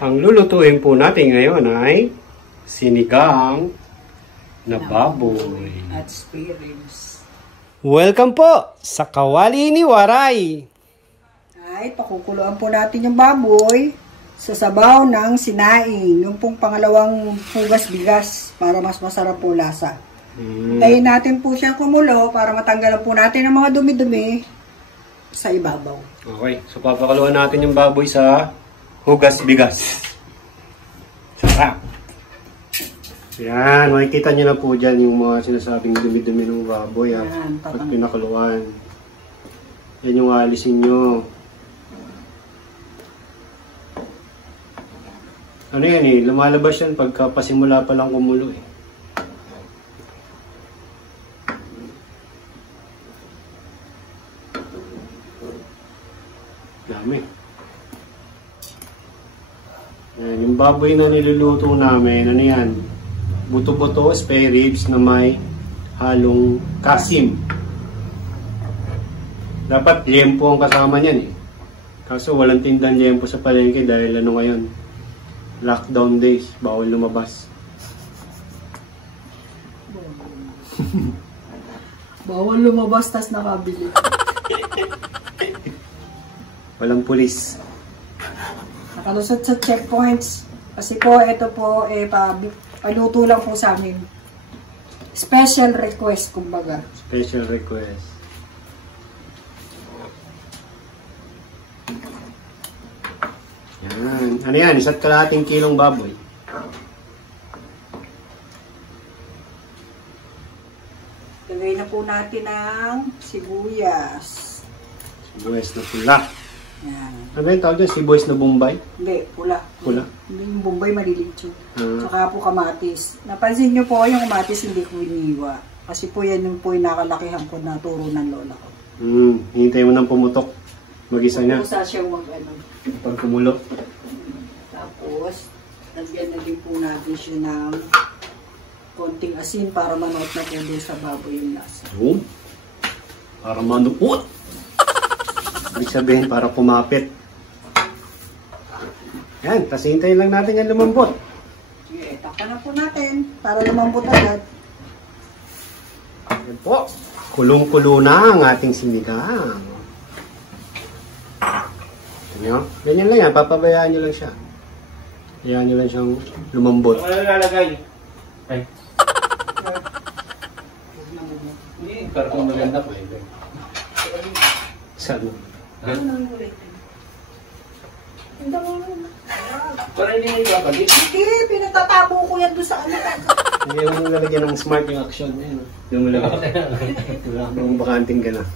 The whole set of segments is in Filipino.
Ang lulutuin po natin ngayon ay sinigang na baboy. At spirits. Welcome po sa Kawali ni Waray. Ay, pakukuluan po natin yung baboy sa sabaw ng sinaing. Yung pong pangalawang hugas bigas para mas masarap po lasa. Tayin natin po siyang kumulo para matanggalan po natin ang mga dumi-dumi sa ibabaw. Okay, so papakaluan natin yung baboy sa hugas bigas. Sarap! Yan, makikita nyo na po dyan yung mga sinasabing dumi-dumi ng baboy. Yan, at pinakaluan. Yan yung alisin nyo. Ano yan eh, lumalabas yan pagka pasimula pa lang kumulo eh. Dami. Yan, yung baboy na niluluto namin, ano yan? Buto-buto, spare ribs na may halong kasim. Dapat liempo ang kasama niyan eh. Kaso walang tindang liempo sa palengke dahil ano ngayon? Lockdown days, bawal lumabas. Bawal lumabas, tas nakabili. Walang pulis. Nakalusot sa checkpoints. Kasi po, ito po, paluto lang po sa amin. Special request, kumbaga. Special request. Yan. Ano yan? Isa't kalahating kilong baboy. Lagay na po natin ang sibuyas. Sibuyas na pula. Yan. Ano yung tawag dyan? Sibuyas na Bombay? Hindi, pula. Pula? Hindi, yung Bombay maliliit yun. Saka po kamatis. Napansin nyo po, yung kamatis hindi ko iniwa. Kasi po yan yung po yung nakalakihan ko na turo ng lola ko. Hintay mo ng pumutok. Mag-isa niya. Pusa siyang mag-ano. Pag kumulo. Tapos, nagyan na din po natin siya ng konting asin para manood na po din sa baboy yung lasa. Para manuot. Ibig sabihin, para pumapit. Yan, tas hintayin lang natin yan lumambot. Sige, takpan na po natin para lumambot agad. Yan po. Kulong-kulo na ang ating sinigang. Ganyan, ganyan lang yan. Papabayaan nyo lang siya. Hayaan nyo lang siyang lumambot. Ano nalalagay? Ay. Hindi, karton maganda po. Saan? Ano nang ulitin? Hindi mo. Para hindi mo ibabalik. Hindi, pinatatabo ko yan doon sa ano. Hindi mo lalagyan ng smart yung action. Hindi mo lalagyan. Wala kang bakanting gano'n.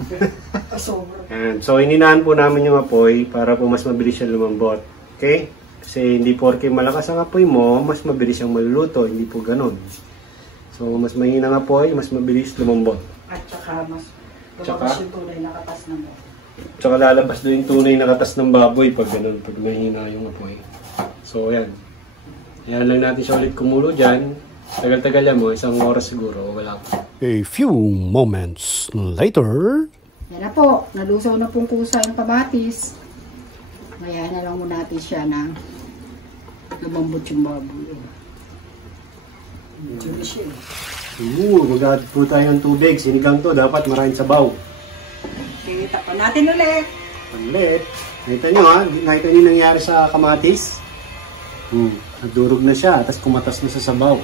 Yan. So, ininahan po namin yung apoy para po mas mabilis siya lumambot. Okay? Kasi hindi porke malakas ang apoy mo, mas mabilis siyang maluluto. Hindi po gano'n. So, mas mahina ang apoy, mas mabilis lumambot. At saka mas lumabas yung tunay na katas ng baboy. Tsaka lalabas doon yung tunay na katas ng baboy pag gano'n, pag mahina yung apoy. So, yan. Yan lang natin siya ulit kumulo dyan. Tagal-tagal yan mo, isang oras siguro, wala pa. A few moments later. Yan na po, nalusaw na pong kusa yung kamatis. Kaya na lang muna natin siya na lumambot yung baboy. Diyan na siya. Magdadad po tayo ng tubig. Sinigang to, dapat maraming sabaw. Okay, tapan natin ulit. Ulit. Nakita nyo ha, nakita nyo nangyari sa kamatis. Nadurog na siya, tapos kumatas na sa sabaw.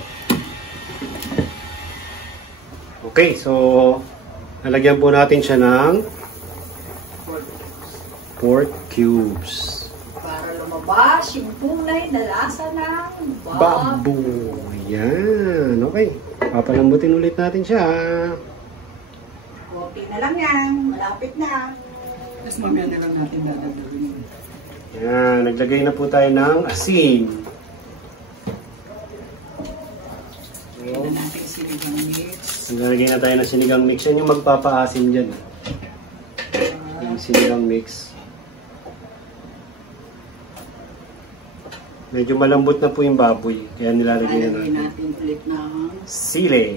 Okay, so nalagyan po natin siya ng pork cubes. Para lumabas yung tunay na lasa ng Baboy. Yan, okay. Papalambutin ulit natin siya. Okay na lang yan, malapit na. Tapos mamaya na lang natin dadagawin. Yan, naglagay na po tayo ng asin. Tignan natin sinigang mix. Naglagay na tayo ng sinigang mix. Yan yung magpapaasim dyan. Yung sinigang mix. Medyo malambot na po yung baboy. Kaya nilalagay na natin. natin ulit ng Sili.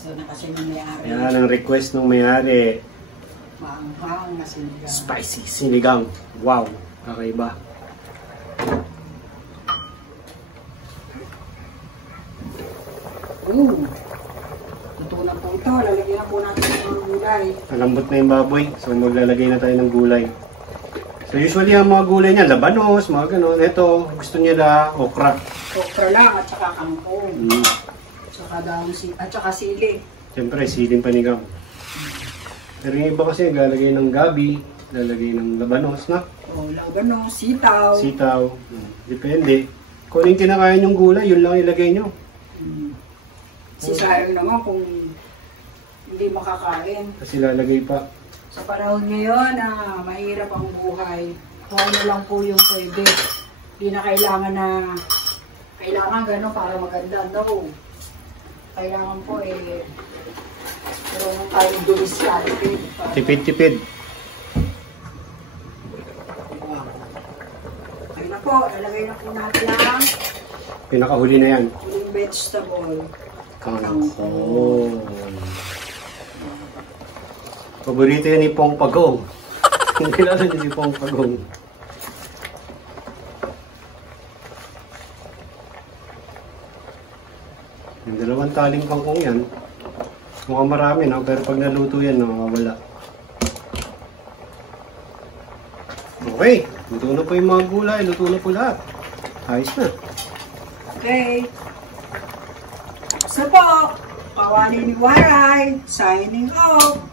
gusto na kasi ng may-ari. Yan ang request ng may-ari. Maanghang na sinigang. Spicy sinigang. Wow. Kakaiba. Ito na po ito. Lalagyan na po natin ng gulay. Malambot na yung baboy. So maglalagay na tayo ng gulay. So usually ang mga gulay niya, labanos, mga ganon. Ito, gusto niya na okra. Okra lang at saka kangkong. Saka daong at saka sili. Siyempre, siling panigang. Pero yung iba kasi lalagay ng gabi, lalagay ng labanos na. O, labanos, sitaw. Sitaw. Depende. Kung yung kinakain yung gulay, yun lang ilagay nyo. Sayang naman kung hindi makakain. Kasi lalagay pa. Sa panahon ngayon na mahirap ang buhay, ano lang po yung pwede. Hindi na kailangan gano'n para maganda. No. Kailangan po meron tayong dumiskarte. Tipid-tipid. Okay na po, lalagay na po natin lang Pinakahuli na yan. yung vegetable. Kangkong. Paborito yan ni Pong Pagong. Kilala niyo si Pong Pagong. Yung dalawang taling kangkong yan. Mukhang marami, no? Pero pag naluto yan, nawawala. Okay. Luto na po yung mga gulay. Luto na po lahat. Ayos na. Okay. So po, Kawali ni Waray, signing off.